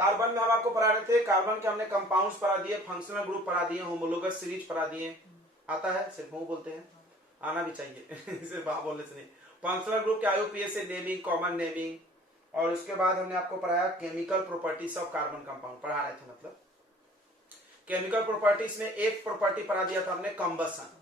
Carbon में हम आपको पढ़ा रहे थे, कार्बन के हमने कंपाउंड्स पढ़ा दिए, फंक्शनल ग्रुप पढ़ा दिए, होमोलोगस सीरीज पढ़ा दिए। आता है, सिर्फ वो बोलते हैं, आना भी चाहिए सिर्फ आप बोलने से नहीं। फंक्शनल ग्रुप के आईयूपीएसी से नेमिंग, कॉमन नेमिंग, और उसके बाद हमने आपको पढ़ाया chemical properties of carbon compound पढ़ा रहे थे। मतलब केमिकल प्रॉपर्टीज में एक प्रॉपर्टी पढ़ा दिया था हमने, कंबसन,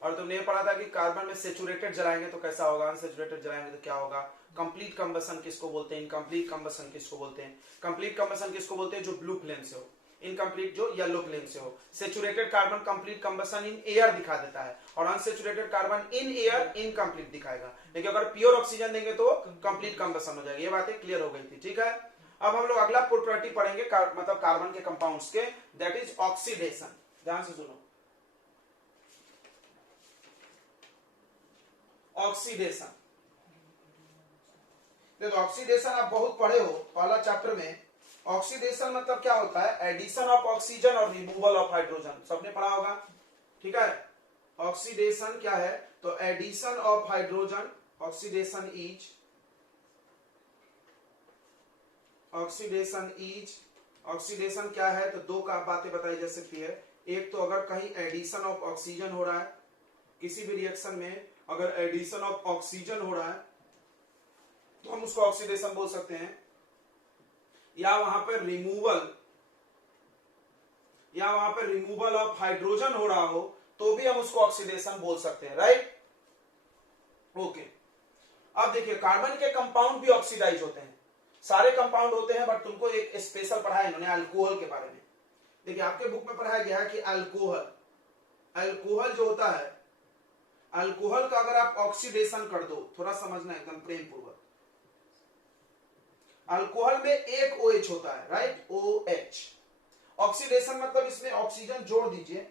और तुमने ये पढ़ा था कि कार्बन में सेचुरेटेड जलाएंगे तो कैसा होगा, अनसेचुरेटेड जलाएंगे तो क्या होगा, कंप्लीट कंबसन किसको बोलते हैं, इनकम्प्लीट कंबसन किसको बोलते हैं, कंप्लीट कंबसन किसको बोलते हैं जो ब्लू फ्लेम से हो, इनकम्प्लीट जो येलो फ्लेम से हो। Saturated carbon complete combustion in air दिखा देता है, और unsaturated carbon in air incomplete दिखाएगा, लेकिन अगर प्योर ऑक्सीजन देंगे तो कंप्लीट कंबसन हो जाएगी। ये बातें क्लियर हो गई थी, ठीक है। अब हम लोग अगला प्रॉपर्टी पढ़ेंगे मतलब कार्बन के कंपाउंड्स के, दैट इज ऑक्सीडेशन। ध्यान से सुनो, ऑक्सीडेशन। देखो ऑक्सीडेशन आप बहुत पढ़े हो पहला चैप्टर में। ऑक्सीडेशन मतलब क्या होता है, एडिशन ऑफ ऑक्सीजन और रिमूवल ऑफ हाइड्रोजन, सबने पढ़ा होगा, ठीक है। ऑक्सीडेशन क्या है, तो addition of hydrogen, oxidation is oxidation क्या है, तो दो का बातें बताई जा सकती है। एक तो अगर कहीं एडिशन ऑफ ऑक्सीजन हो रहा है, किसी भी रिएक्शन में अगर एडिशन ऑफ ऑक्सीजन हो रहा है तो हम उसको ऑक्सीडेशन बोल सकते हैं, या वहां पर रिमूवल ऑफ हाइड्रोजन हो रहा हो तो भी हम उसको ऑक्सीडेशन बोल सकते हैं, राइट। ओके, अब देखिए कार्बन के कंपाउंड भी ऑक्सीडाइज होते हैं, सारे कंपाउंड होते हैं, बट तुमको एक स्पेशल पढ़ा है इन्होंने अल्कोहल के बारे में। देखिए आपके बुक में पढ़ाया गया है कि अल्कोहल जो होता है, अल्कोहल का अगर आप ऑक्सीडेशन कर दो, थोड़ा समझना एकदम प्रेम पूर्वक, अल्कोहल में एक OH होता है, राइट, OH। ऑक्सीडेशन मतलब इसमें ऑक्सीजन जोड़ दीजिए,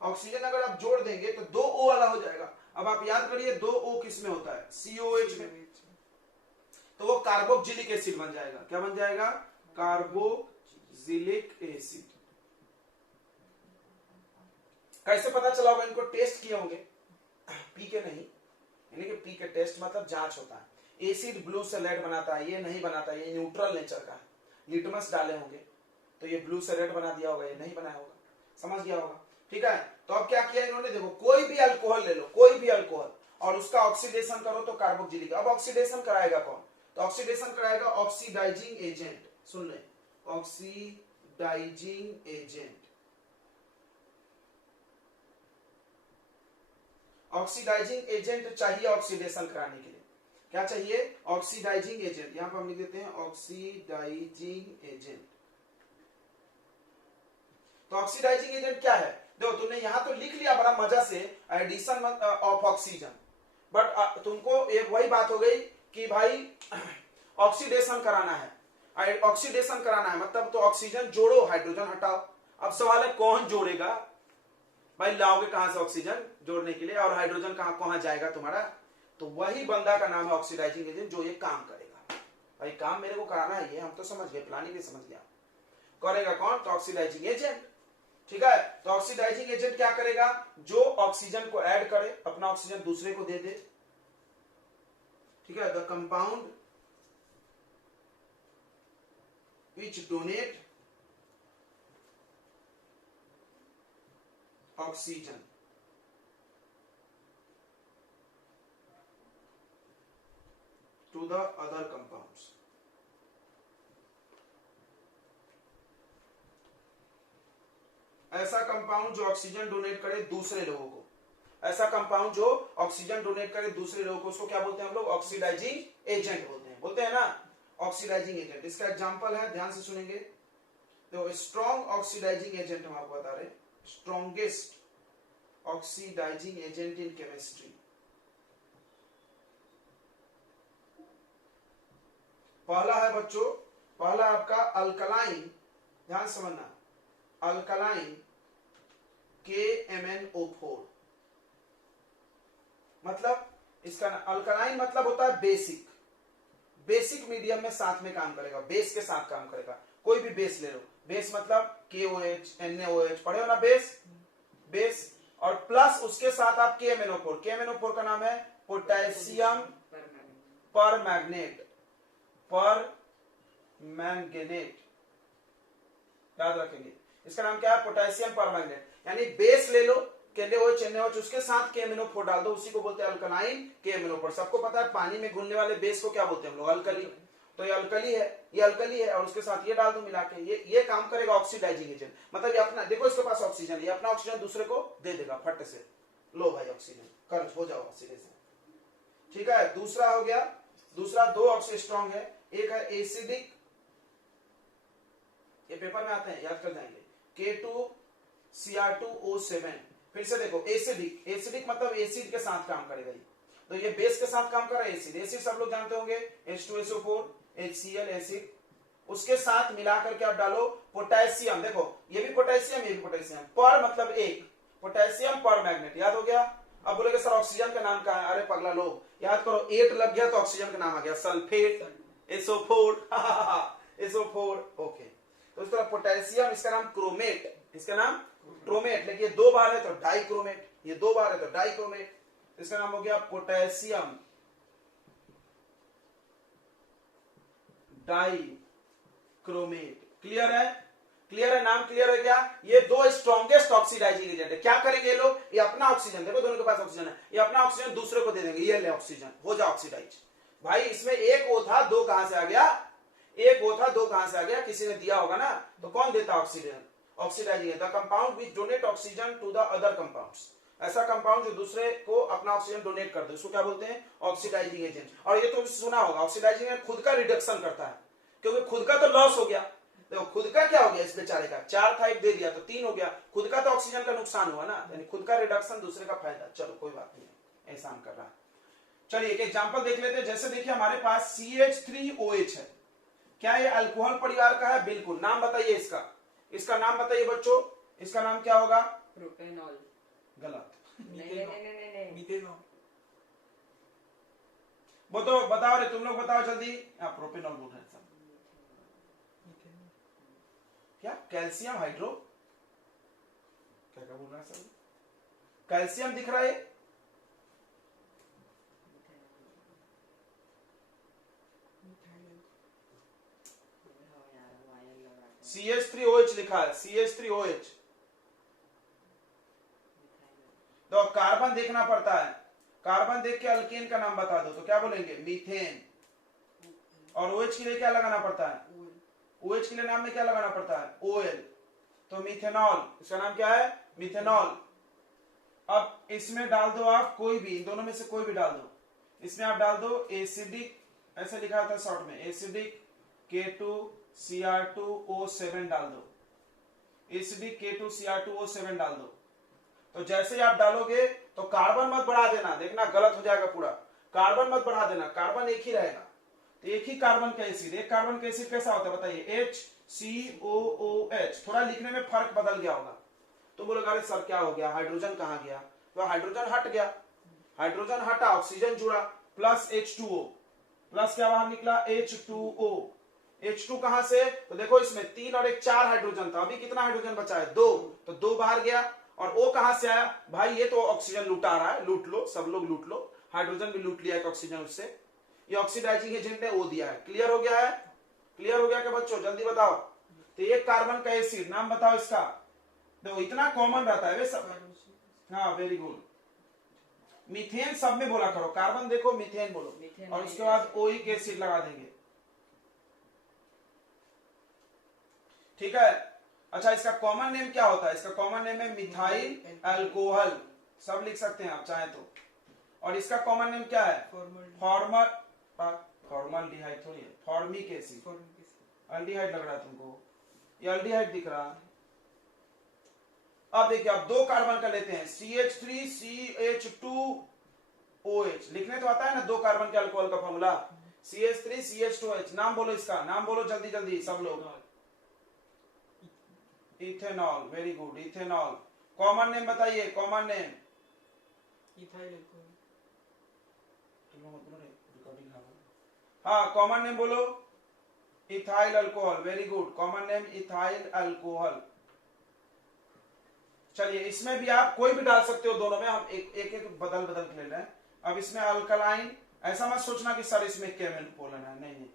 ऑक्सीजन अगर आप जोड़ देंगे तो 2 O वाला हो जाएगा। अब आप याद करिए 2 O किस में होता है, COH में, तो वो कार्बोक्सिलिक एसिड बन जाएगा। क्या बन जाएगा, कार्बोक्सिलिक एसिड। कैसे पता चला होगा, इनको टेस्ट किए होंगे, पी के नहीं, यानी कि पी के टेस्ट मतलब जांच होता है। एसिड ब्लू से रेड बनाता है, ये नहीं बनाता, ये न्यूट्रल नेचर का है। लिटमस डाले होंगे तो ये ब्लू से रेड बना दिया होगा, ये नहीं बनाया होगा, समझ गया होगा, ठीक है। तो अब क्या किया इन्होंने, देखो कोई भी अल्कोहल ले लो, कोई भी अल्कोहल, और उसका ऑक्सीडेशन करो तो कार्बोक्सिलिक। अब ऑक्सीडेशन कराएगा कौन, तो ऑक्सीडेशन कराएगा ऑक्सीडाइजिंग एजेंट। सुन ले, ऑक्सीडाइजिंग एजेंट। ऑक्सीडाइजिंग एजेंट चाहिए ऑक्सीडेशन कराने के लिए, क्या चाहिए, ऑक्सीडाइजिंग एजेंट। यहां पर हम लिख देते हैं ऑक्सीडाइजिंग एजेंट। तो ऑक्सीडाइजिंग एजेंट क्या है, देखो तुमने यहां तो लिख लिया बड़ा मजा से, एडिशन ऑफ ऑक्सीजन, बट तुमको एक वही बात हो गई कि भाई ऑक्सीडेशन कराना है, ऑक्सीडेशन कराना है मतलब तो ऑक्सीजन जोड़ो, हाइड्रोजन हटाओ। अब सवाल है कौन जोड़ेगा, भाई लाओगे कहां से ऑक्सीजन जोड़ने के लिए, और हाइड्रोजन कहां जाएगा तुम्हारा, तो वही बंदा का नाम है ऑक्सीडाइजिंग एजेंट जो ये काम करेगा। भाई काम मेरे को कराना है, ये हम तो समझ गए, प्लानिंग भी समझ गया, करेगा कौन, तो ऑक्सीडाइजिंग एजेंट, ठीक है। तो ऑक्सीडाइजिंग एजेंट क्या करेगा, जो ऑक्सीजन को ऐड करे, अपना ऑक्सीजन दूसरे को दे दे, ठीक है। The compound which donate oxygen to the other compounds। ऐसा कंपाउंड जो ऑक्सीजन डोनेट करे दूसरे लोगों को, ऐसा कंपाउंड जो ऑक्सीजन डोनेट करे दूसरे लोगों को, उसको क्या बोलते हैं हम लोग, ऑक्सीडाइजिंग एजेंट बोलते हैं ना, ऑक्सीडाइजिंग एजेंट। इसका एग्जांपल है, ध्यान से सुनेंगे, तो स्ट्रॉन्ग ऑक्सीडाइजिंग एजेंट हम आपको बता रहे हैं, strongest oxidising agent in chemistry. पहला है बच्चों, पहला आपका अल्कलाइन, ध्यान समझना, अल्कलाइन KMnO4, मतलब इसका अल्कलाइन मतलब होता है बेसिक, बेसिक मीडियम में साथ में काम करेगा, बेस के साथ काम करेगा। कोई भी बेस ले लो, बेस मतलब KOH NaOH, पढ़े हो ना बेस, और प्लस उसके साथ आप KMnO4, KMnO4 का नाम है पोटेशियम परमैंगनेट, याद रखेंगे। इसका नाम क्या है, पोटेशियम परमैंगनेट। यानी बेस ले लो KNOH NaOH, उसके साथ KMnO4 डाल दो, उसी को बोलते हैं अल्कलाइन KMnO4। सबको पता है पानी में घुलने वाले बेस को क्या बोलते हैं हम लोग, अल्कली। तो ये अल्कली है, ये अल्कली है, और उसके साथ ये डाल दो मिला के, ये काम करेगा ऑक्सीडाइजिंग एजेंट। मतलब ये अपना, देखो इसके पास ऑक्सीजन, ये अपना ऑक्सीजन दूसरे को दे देगा फट से, लो भाई ऑक्सीजन, कर हो जाओ ऑक्सीडेशन। ठीक है, दूसरा हो गया, दूसरा दो ऑक्सी स्ट्रॉन्ग है, एक है एसिडिक, ये पेपर में आते हैं याद कर जाएंगे, K2Cr2O7। फिर से देखो एसिडिक, एसिडिक मतलब एसिड के साथ काम करेगा ये, तो ये बेस के साथ काम कर रहा है एसिड। एसिड सब लोग जानते होंगे, H2SO4 HCl एसिड, उसके साथ मिला करके आप डालो पोटेशियम। देखो ये भी पोटेशियम, ये भी पोटेशियम, पर मतलब एक, पोटेशियम पर मैग्नेट, याद हो गया। अब बोलेगे सर ऑक्सीजन का नाम क्या है, अरे पगला लोग याद करो, 8 लग गया तो ऑक्सीजन का नाम आ गया सल्फेट, SO4 SO4 ओके। तो इस तरह पोटेशियम, इसका नाम क्रोमेट, इसका नाम क्रोमेट, लेकिन ये 2 बार है तो डाइक्रोमेट, ये 2 बार है तो डाइक्रोमेट, इसका नाम हो गया पोटेशियम डाइक्रोमेट। क्लियर है, क्लियर है, नाम क्लियर है क्या। ये 2 स्ट्रॉन्गेस्ट ऑक्सीडाइजिंग एजेंट है। क्या करेंगे ये लोग, ये अपना ऑक्सीजन, देखो दोनों के पास ऑक्सीजन है, ये अपना ऑक्सीजन दूसरे को दे देंगे, ये ले ऑक्सीजन, हो जा ऑक्सीडाइज। भाई इसमें एक O था, 2 कहां से आ गया, एक O था, 2 कहां से आ गया, किसी ने दिया होगा ना, तो कौन देता ऑक्सीजन, ऑक्सीडाइजिंग है। The compound which donate oxygen to the other compounds, ऐसा कंपाउंड जो दूसरे को अपना ऑक्सीजन डोनेट कर दे, उसको क्या बोलते हैं, ऑक्सीडाइजिंग एजेंट। और ये तो सुना होगा, ऑक्सीडाइजिंग एजेंट खुद का रिडक्शन करता है, क्योंकि खुद का तो लॉस हो गया। देखो खुद का क्या हो गया इस बेचारे का, 4 था, 1 दे दिया तो 3 हो गया, खुद का तो ऑक्सीजन का नुकसान हुआ ना, यानी खुद का रिडक्शन, दूसरे का फायदा। चलो कोई बात नहीं, एहसान कर रहा है। चलिए एक एग्जांपल देख लेते हैं। जैसे देखिए हमारे पास CH3OH है, क्या ये अल्कोहल परिवार का है, बिल्कुल। नाम बताइए इसका, इसका नाम बताइए बच्चों, इसका नाम क्या होगा, प्रोपेनॉल। गलत, मीथेनॉल। वो तो बताओ रे, तुम लोग बताओ जल्दी। प्रोपेनॉल बोल रहे हैं सब, क्या कैल्शियम हाइड्रो, क्या क्या बोल रहा है सर, कैल्शियम दिख रहा है, CH3OH लिखा है, CH3OH। तो कार्बन देखना पड़ता है, कार्बन देख के अल्केन का नाम बता दो, तो क्या बोलेंगे, मीथेन। और OH के लिए क्या लगाना पड़ता है, OH के लिए नाम में क्या लगाना पड़ता है, OL, तो मीथेनॉल, इसका नाम क्या है, मीथेनॉल। अब इसमें डाल दो आप कोई भी, इन दोनों में से कोई भी डाल दो, इसमें आप डाल दो एसिडिक, ऐसे लिखा था शॉर्ट में, एसिडिक K2Cr2O7 डाल दो, एसिडिक K2Cr2O7 डाल दो। तो जैसे ही आप डालोगे तो कार्बन मत बढ़ा देना, देखना गलत हो जाएगा पूरा, कार्बन मत बढ़ा देना, कार्बन एक ही रहेगा। तो एक ही कार्बन का एसिड, एक कार्बन का एसिड कैसा होता है बताइए, HCOOH। थोड़ा लिखने में फर्क बदल गया होगा, तो बोलोगे अरे सर क्या हो गया, हाइड्रोजन कहां गया, तो हाइड्रोजन हट गया, हाइड्रोजन हटा, ऑक्सीजन जुड़ा, प्लस H2O, प्लस क्या बाहर निकला, H2O। H2 कहां से, तो देखो इसमें 3 और 1 4 हाइड्रोजन था, अभी कितना हाइड्रोजन बचा है, 2, तो 2 बाहर गया। और O कहां से आया, भाई ये तो ऑक्सीजन लुटा रहा है, लूट लो, सब लोग लूट लो, हाइड्रोजन भी लूट लिया है ऑक्सीजन उससे, ये ऑक्सीडाइजिंग एजेंट ने O दिया है। क्लियर हो गया है, क्लियर हो गया क्या बच्चों, जल्दी बताओ। तो एक कार्बन का एसिड, नाम बताओ इसका, तो इतना कॉमन रहता है वे सब, हाँ वेरी गुड। मीथेन सब में बोला करो, कार्बन देखो मीथेन बोलो, और उसके बाद ओइक एसिड लगा देंगे, ठीक है। अच्छा इसका कॉमन नेम क्या होता है, इसका कॉमन नेम है मिथाइल अल्कोहल, सब लिख सकते हैं आप चाहे तो। और इसका कॉमन नेम क्या है, फॉर्मलडिहाइड थोड़ी है, फॉर्मिक एसिड, अल्डिहाइड लग रहा है तुमको, ये अल्डिहाइड दिख रहा है। अब देखिए आप 2 कार्बन का लेते हैं, CH3CH2OH, लिखने तो आता है ना 2 कार्बन के अल्कोहल का फॉर्मूला, CH3CH2OH। नाम बोलो इसका, नाम बोलो जल्दी जल्दी सब लोग, ethanol, very good, ethanol. Common name बताइए, कॉमन नेम, हाँ कॉमन नेम बोलो, ethyl alcohol, very good, common name ethyl alcohol. चलिए इसमें भी आप कोई भी डाल सकते हो, दोनों में हम एक एक बदल बदल के ले रहे हैं। अब इसमें अल्कलाइन, ऐसा मत सोचना कि सर इसमें केमिकल बोलना है, नहीं नहीं,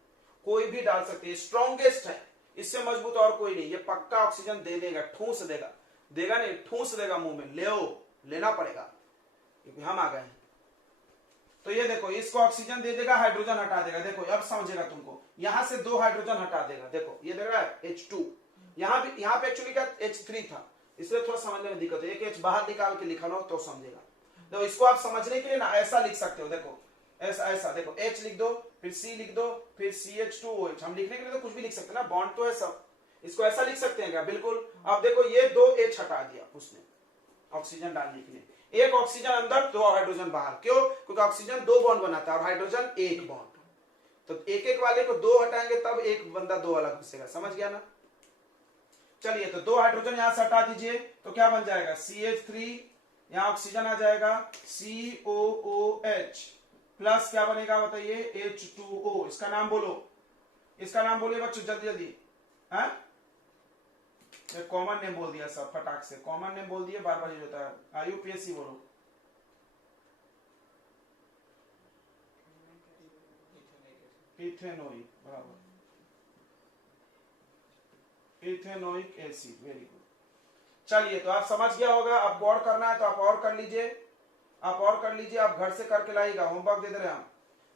कोई भी डाल सकते हैं, स्ट्रॉन्गेस्ट है, इससे मजबूत और कोई नहीं, ये पक्का ऑक्सीजन दे देगा, ठूस देगा, देगा नहीं ठूस देगा मुंह में, लेना पड़ेगा क्योंकि हम आ गए हैं। तो ये देखो इसको ऑक्सीजन दे देगा, हाइड्रोजन हटा देगा, देखो अब समझेगा तुमको, यहां से 2 हाइड्रोजन हटा देगा, देखो ये देख रहा है H2, यहाँ पे एक्चुअली क्या H3 था, इसलिए थोड़ा समझने में दिक्कत है, एक H बाहर निकाल के लिखा ना तो समझेगा। तो इसको आप समझने के लिए ना ऐसा लिख सकते हो, देखो ऐसा देखो H लिख दो, फिर C लिख दो, फिर CH2OH, हम लिखने के लिए तो कुछ भी लिख सकते हैं ना, बॉन्ड तो है सब, इसको ऐसा लिख सकते हैं क्या, बिल्कुल। अब देखो ये 2 H हटा दिया उसने ऑक्सीजन डालने के लिए, एक ऑक्सीजन अंदर 2 हाइड्रोजन बाहर, क्यों, क्योंकि ऑक्सीजन 2 बॉन्ड बनाता है और हाइड्रोजन 1 बॉन्ड, तो एक एक वाले को 2 हटाएंगे तब एक बंदा 2 वाला घुसेगा, समझ गया ना। चलिए तो 2 हाइड्रोजन यहां से हटा दीजिए, तो क्या बन जाएगा CH3, यहां ऑक्सीजन आ जाएगा COOH प्लस क्या बनेगा बताइए H2O, इसका नाम बोलो, इसका नाम बोलिए बच्चों जल्दी जल्दी, है कॉमन नेम बोल दिया सब फटाक से, कॉमन नेम बोल दिए, बार बार ये होता है, IUPAC बोलो, इथेनोइक, बराबर, इथेनोइक एसिड, वेरी गुड। चलिए तो आप समझ गया होगा, आपको और करना है तो आप और कर लीजिए, आप और कर लीजिए, आप घर से करके लाइएगा, होमवर्क दे दे रहे हैं हम,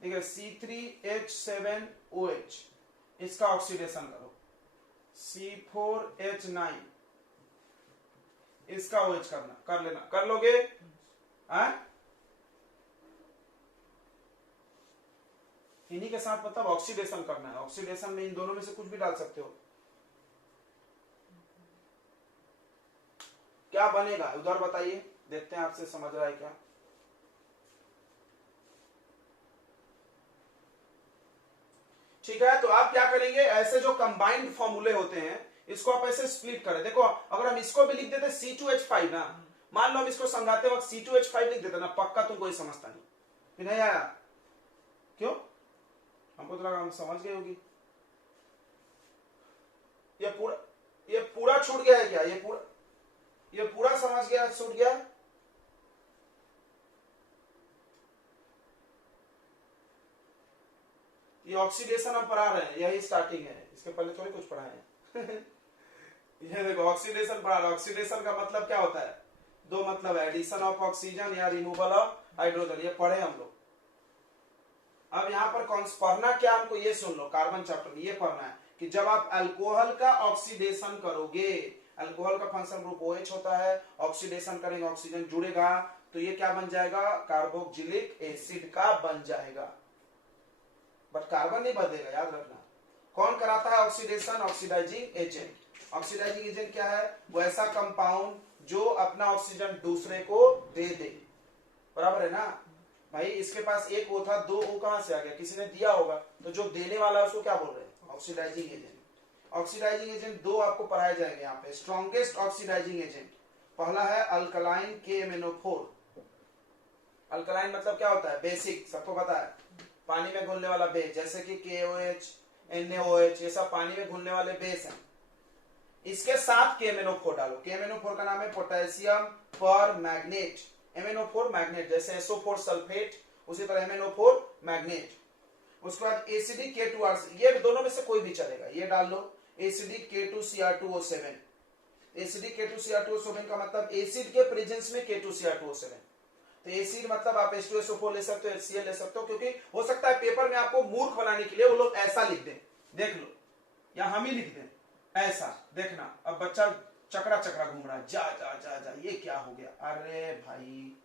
ठीक है। C3H7OH इसका ऑक्सीडेशन करो, C4H9 इसका OH करना, कर लेना, कर लोगे, इन्हीं के साथ मतलब ऑक्सीडेशन करना है, ऑक्सीडेशन में इन दोनों में से कुछ भी डाल सकते हो, क्या बनेगा उधर बताइए, देखते हैं आपसे समझ रहा है क्या। ठीक है, तो आप क्या करेंगे, ऐसे जो कंबाइंड फॉर्मूले होते हैं इसको आप ऐसे स्प्लिट करें, देखो अगर हम इसको भी लिख देते C2H5 ना, मान लो हम इसको समझाते वक्त C2H5 लिख देते ना, पक्का तुम कोई समझता नहीं, फिर नहीं आया क्यों, हमको तो लगा हम समझ गए होगी। ये पूरा छूट गया है क्या, ये पूरा समझ गया, छूट गया, ये ऑक्सीडेशन हम पढ़ा रहे हैं, यही स्टार्टिंग है, इसके पहले थोड़ी कुछ पढ़ाए हैं ये देखो ऑक्सीडेशन पढ़ा रहे, ऑक्सीडेशन का मतलब क्या होता है, 2 मतलब है, एडिशन ऑफ ऑक्सीजन या रिमूवल ऑफ हाइड्रोजन, ये पढ़े हम लोग। अब यहाँ पर कौन पढ़ना क्या हमको, ये सुन लो, कार्बन चैप्टर में ये पढ़ना है कि जब आप अल्कोहल का ऑक्सीडेशन करोगे, अल्कोहल का फंक्शन ग्रुप OH होता है, ऑक्सीडेशन करेंगे ऑक्सीजन जुड़ेगा, तो ये क्या बन जाएगा, कार्बोक्जिलिक एसिड का बन जाएगा, बट कार्बन नहीं बदलेगा, याद रखना। कौन कराता है oxidation, oxidising agent. Oxidising agent क्या है, वो ऐसा कंपाउंड जो अपना ऑक्सीजन दूसरे को दे दे, बराबर है ना भाई, इसके पास एक O था, 2 O कहां से आ गया, किसी ने दिया होगा, तो जो देने वाला है उसको क्या बोल रहे हैं, ऑक्सीडाइजिंग एजेंट। ऑक्सीडाइजिंग एजेंट 2 आपको पढ़ाए जाएंगे यहाँ पे, स्ट्रॉन्गेस्ट ऑक्सीडाइजिंग एजेंट, पहला है अल्कलाइन KMNO4, अल्कलाइन मतलब क्या होता है, बेसिक, सबको पता है, पानी में घुलने वाला बेस, जैसे कि KOH NaOH ये सब पानी में घुलने वाले बेस हैं, इसके साथ KMNO4 डालो, KMNO4 का नाम है पोटेशियम पर मैग्नेट, MnO4 मैग्नेट, जैसे SO4 सल्फेट, उसी तरह MnO4 मैग्नेट। उसके बाद एसिडिक K2R, ये दोनों में से कोई भी चलेगा, ये डाल लो, एसिडिक K2Cr2O7, एसिडिक K2Cr2O7 का मतलब एसिड के प्रेजेंस में K2Cr2O7, तो एसिड मतलब आप H2SO4 ले सकते हो, HCl ले सकते हो, क्योंकि हो सकता है पेपर में आपको मूर्ख बनाने के लिए वो लोग ऐसा लिख दें, देख लो, या हम ही लिख दें ऐसा, देखना अब बच्चा चक्रा चक्रा घूम रहा है, जा जा जा जा, ये क्या हो गया, अरे भाई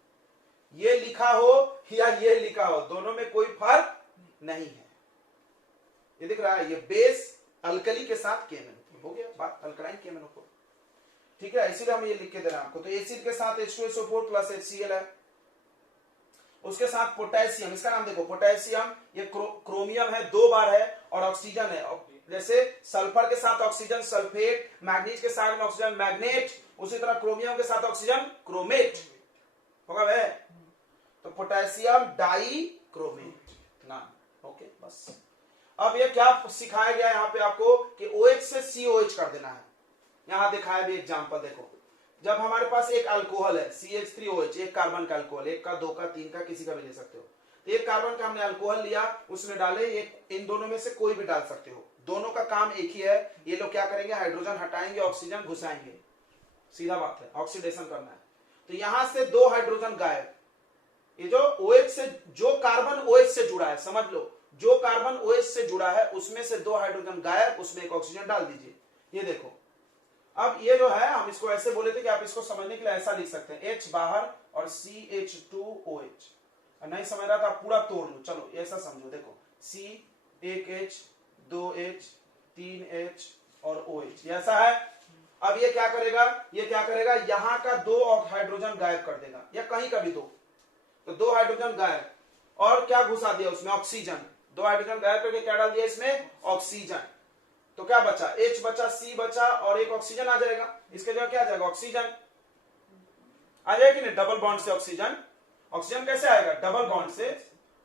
ये लिखा हो या ये लिखा हो, दोनों में कोई फर्क नहीं है, ये दिख रहा है, ये बेस अल्कली के साथ KMNO4 हो गया बात, अल्कलाइन KMNO4, ठीक है, इसीलिए हम ये लिख के दे रहे हैं आपको। तो एसिड के साथ H2SO4 प्लस HCl है, उसके साथ पोटेशियम, इसका नाम देखो पोटेशियम, ये क्रोमियम है, 2 बार है, और ऑक्सीजन है, जैसे सल्फर के साथ ऑक्सीजन सल्फेट, मैग्नीज के साथ ऑक्सीजन मैग्नेट, उसी तरह क्रोमियम के साथ ऑक्सीजन क्रोमेट होगा वे, तो पोटेशियम डाई क्रोमेट नाम, ओके बस। अब ये क्या सिखाया गया यहाँ पे आपको कि OH से COH कर देना है, यहां दिखाया भी एग्जांपल देखो, जब हमारे पास एक अल्कोहल है CH3OH, एक कार्बन का अल्कोहल, 1 का 2 का 3 का किसी का भी ले सकते हो, तो एक कार्बन का हमने अल्कोहल लिया, उसमें डाले एक, इन दोनों में से कोई भी डाल सकते हो, दोनों का काम एक ही है। ये लोग क्या करेंगे, हाइड्रोजन हटाएंगे, ऑक्सीजन घुसाएंगे, सीधा बात है, ऑक्सीडेशन करना है। तो यहां से 2 हाइड्रोजन गायब। ये जो OH से, जो कार्बन OH से जुड़ा है, समझ लो, जो कार्बन OH से जुड़ा है उसमें से 2 हाइड्रोजन गायब, उसमें एक ऑक्सीजन डाल दीजिए। ये देखो, अब ये जो है, हम इसको ऐसे बोले थे कि आप इसको समझने के लिए ऐसा लिख सकते हैं, H बाहर और CH2OH। नहीं समझ रहा था, पूरा तोड़ लो, चलो ऐसा समझो, देखो C, 1H, 2H, 3H और OH, ये ऐसा है। अब ये क्या करेगा, ये क्या करेगा, यहां का 2 हाइड्रोजन गायब कर देगा, या कहीं का भी 2, तो 2 हाइड्रोजन गायब, और क्या घुसा दिया उसमें, ऑक्सीजन। 2 हाइड्रोजन गायब करके क्या डाल दिया इसमें, ऑक्सीजन। तो क्या बचा, H बचा, C बचा और एक ऑक्सीजन आ जाएगा। इसके जगह क्या आ जाएगा, ऑक्सीजन आ जाएगा कि नहीं, डबल बॉन्ड से ऑक्सीजन। ऑक्सीजन कैसे आएगा, डबल बॉन्ड से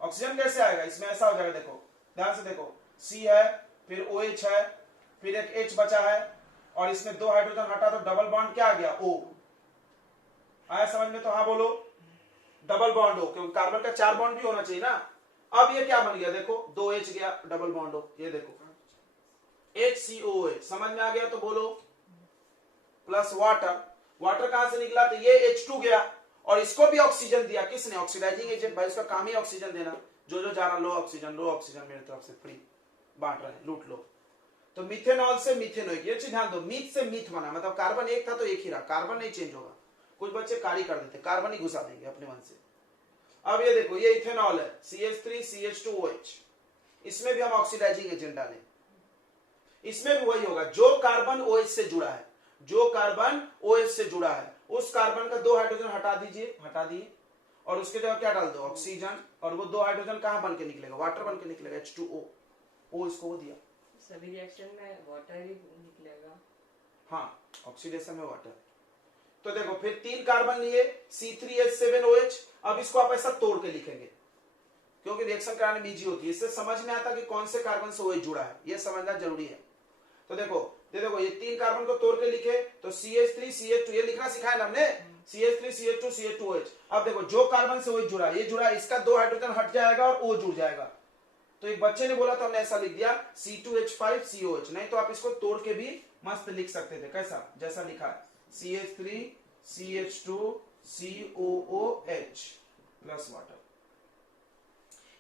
ऑक्सीजन कैसे आएगा, इसमें ऐसा हो जाएगा, देखो ध्यान से देखो, C है, फिर OH है, फिर एक H बचा है, और इसमें 2 हाइड्रोजन हटा तो डबल बॉन्ड क्या आ गया, O। आया समझ में, तो हाँ बोलो, डबल बॉन्ड हो, क्योंकि कार्बन का 4 बॉन्ड भी होना चाहिए ना। अब ये क्या बन गया, देखो 2H गया, डबल बॉन्ड हो, ये देखो HCOH, समझ में आ गया, तो बोलो प्लस वाटर, वाटर कहां से निकला, तो ये H2 गया, और इसको भी ऑक्सीजन दिया, किसने, ऑक्सीडाइजिंग एजेंट, भाई इसका काम ही ऑक्सीजन देना। जो जो जा रहा, लो ऑक्सीजन, लो ऑक्सीजन, मेरी तरफ से फ्री बांट रहे हैं, लूट लो। तो मिथेनॉल से मिथेनोइक, ये चीज ध्यान दो, मीथ से मीथ बना, मतलब कार्बन एक था तो एक ही रहा, कार्बन नहीं चेंज होगा। कुछ बच्चे कारी कर देते, कार्बन ही घुसा देंगे अपने मन से। अब ये देखो, ये इथेनॉल है, CH3 CH2OH, इसमें भी हम ऑक्सीडाइजिंग एजेंट डालें, इसमें भी वही होगा, जो कार्बन OH से जुड़ा है, जो कार्बन OH से जुड़ा है, उस कार्बन का 2 हाइड्रोजन हटा दीजिए, हटा दिए, और उसके जगह क्या डाल दो, ऑक्सीजन, और वो 2 हाइड्रोजन कहां बन के निकलेगा, वाटर बन के निकलेगा, H2O, O इसको वो दिया। सभी रिएक्शन में वाटर ही निकलेगा। हाँ, ऑक्सीडेशन में वाटर। तो देखो, फिर 3 कार्बन लिए, C3H7OH। अब इसको आप ऐसा तोड़ के लिखेंगे, क्योंकि रिएक्शन कराने में इजी होती है, इससे समझ में आता कि कौन से कार्बन से OH जुड़ा है, ये समझना जरूरी है। तो देखो, ये 3 कार्बन को तोड़ के लिखे, तो CH3 CH2, ये लिखना सिखाया ना हमने, CH3 CH2 CH2OH। अब देखो, जो कार्बन से OH जुड़ा, ये जुड़ा, इसका 2 हाइड्रोजन हट जाएगा और O जुड़ जाएगा। तो एक बच्चे ने बोला तो हमने ऐसा लिख दिया, C2H5 COH। नहीं तो आप इसको तोड़ के भी मस्त लिख सकते थे, कैसा, जैसा लिखा है, CH3 CH2 COOH plus water.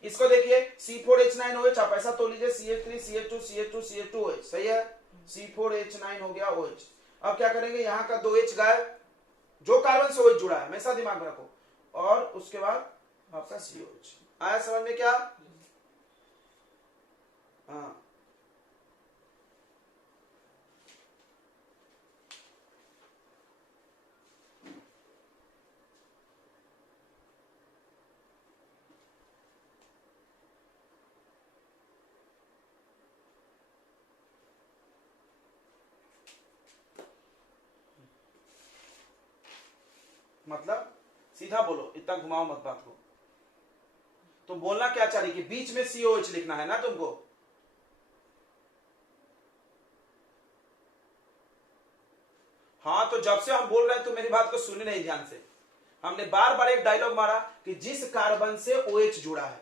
इसको देखिए, C4H9OH, आप ऐसा तो लीजिए, CH3 CH2 CH2 CH2OH, सही है, C4H9 हो गया OH। अब क्या करेंगे, यहां का 2H गायब, जो कार्बन से OH जुड़ा है, हमेशा दिमाग में रखो, और उसके बाद आपका COH। आया समझ में क्या, हाँ। मतलब सीधा बोलो, इतना घुमाओ मत बात को। तो बोलना क्या चाह रही कि बीच में COH लिखना है ना तुमको, हाँ। तो जब से हम बोल रहे हैं तो मेरी बात को सुने नहीं ध्यान से। हमने बार बार एक डायलॉग मारा कि जिस कार्बन से OH जुड़ा है,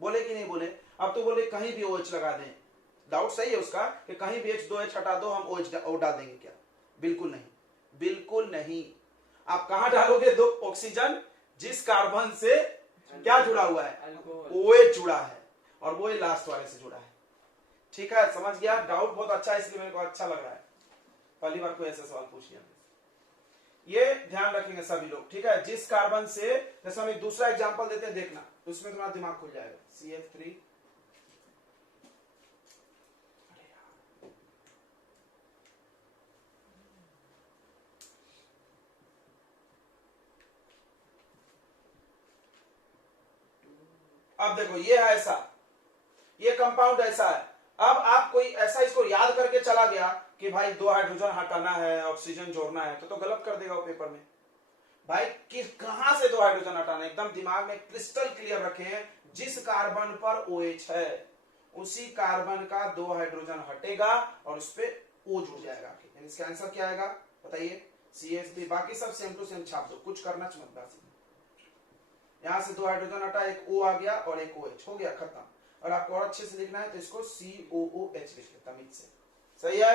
बोले कि नहीं बोले, अब तो बोले कहीं भी OH लगा दें, डाउट सही है उसका कि कहीं भी H2H हटा दो, हम OH डाल देंगे क्या, बिल्कुल नहीं, बिल्कुल नहीं। आप कहां डालोगे, दो ऑक्सीजन, जिस कार्बन से क्या जुड़ा हुआ है, OH जुड़ा है, और वो लास्ट वाले से जुड़ा है। ठीक है, समझ गया, डाउट बहुत अच्छा है, इसलिए मेरे को अच्छा लग रहा है, पहली बार कोई ऐसा सवाल पूछ लिया। ये ध्यान रखेंगे सभी लोग, ठीक है। जिस कार्बन से, जैसे हम एक दूसरा एग्जांपल देते हैं, देखना, उसमें तुम्हारा दिमाग खुल जाएगा। CH3, अब देखो, ये है ऐसा, ये कंपाउंड ऐसा है। अब आप कोई ऐसा इसको याद करके चला गया कि भाई 2 हाइड्रोजन हटाना है, ऑक्सीजन जोड़ना है, तो गलत कर देगा वो पेपर में। भाई कहां से 2 हाइड्रोजन हटाना है, एकदम दिमाग में क्रिस्टल क्लियर रखें, जिस कार्बन पर OH है उसी कार्बन का 2 हाइड्रोजन हटेगा और उस पर O जुड़ जाएगा। इसका आंसर क्या आएगा बताइए, CH3। बाकी सब सेम टू सेम छाप दो, कुछ करना मत। यहां से 2 हाइड्रोजन हटा, एक O आ गया और एक OH, हो गया खत्म। और आपको और अच्छे से लिखना है तो इसको COOH लिख ले तमीज से। सही है,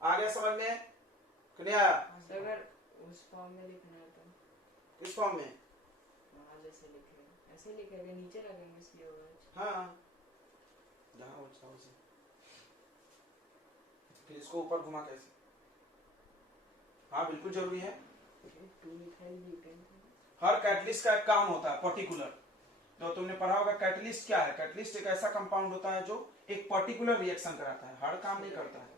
आ गया समझ में कि नहीं आया? अगर उस फॉर्म में लिखना है तो किस फॉर्म में? वहाँ जैसे लिखे ऐसे लिखेंगे, नीचे रखेंगे COH। हाँ जहाँ वो चाहो उसे, फिर इसको ऊपर घुमा कैसे? हाँ बिल्कुल जरूरी है। 2-मिथाइल ब्यूटेन। हर कैटलिस्ट का एक काम होता है पर्टिकुलर। तो तुमने पढ़ा होगा कैटलिस्ट क्या है? कैटलिस्ट एक ऐसा कंपाउंड होता है जो एक पर्टिकुलर रिएक्शन कराता है, हर काम नहीं करता है।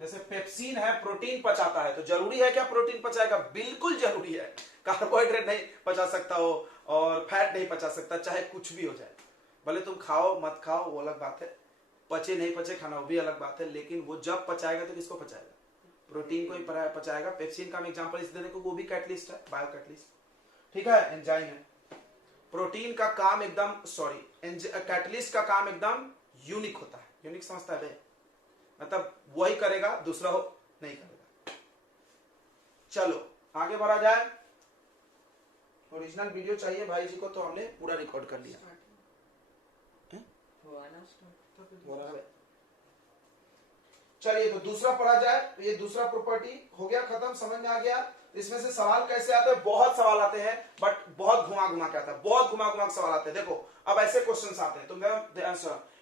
जैसे पेप्सिन है, प्रोटीन पचाता है, तो जरूरी है क्या प्रोटीन पचाएगा? बिल्कुल जरूरी है। कार्बोहाइड्रेट नहीं पचा सकता हो और फैट नहीं पचा सकता, चाहे कुछ भी हो जाए, भले तुम खाओ मत खाओ वो अलग बात है, पचे नहीं पचे खाना वो भी अलग बात है, लेकिन वो जब पचाएगा तो किसको पचाएगा? प्रोटीन को ही पचाएगा। पेप्सिन का एग्जांपल इस देने को, वो भी कैटलिस्ट है, बायो कैटलिस्ट। ठीक है, एंजाइम है। प्रोटीन का काम एकदम कैटलिस्ट का काम एकदम यूनिक होता है। यूनिक समझता है, मतलब वही करेगा, दूसरा हो नहीं करेगा। चलो आगे बढ़ा जाए। ओरिजिनल वीडियो चाहिए भाई जी को, तो हमने पूरा रिकॉर्ड कर लिया। चलिए तो दूसरा पढ़ा जाए। तो ये दूसरा प्रॉपर्टी हो गया खत्म, समझ में आ गया। इसमें से सवाल कैसे आते हैं? बहुत सवाल आते हैं, बट बहुत घुमा घुमा के आता है, बहुत घुमा घुमा के सवाल आते हैं। देखो अब ऐसे क्वेश्चंस आते हैं, तो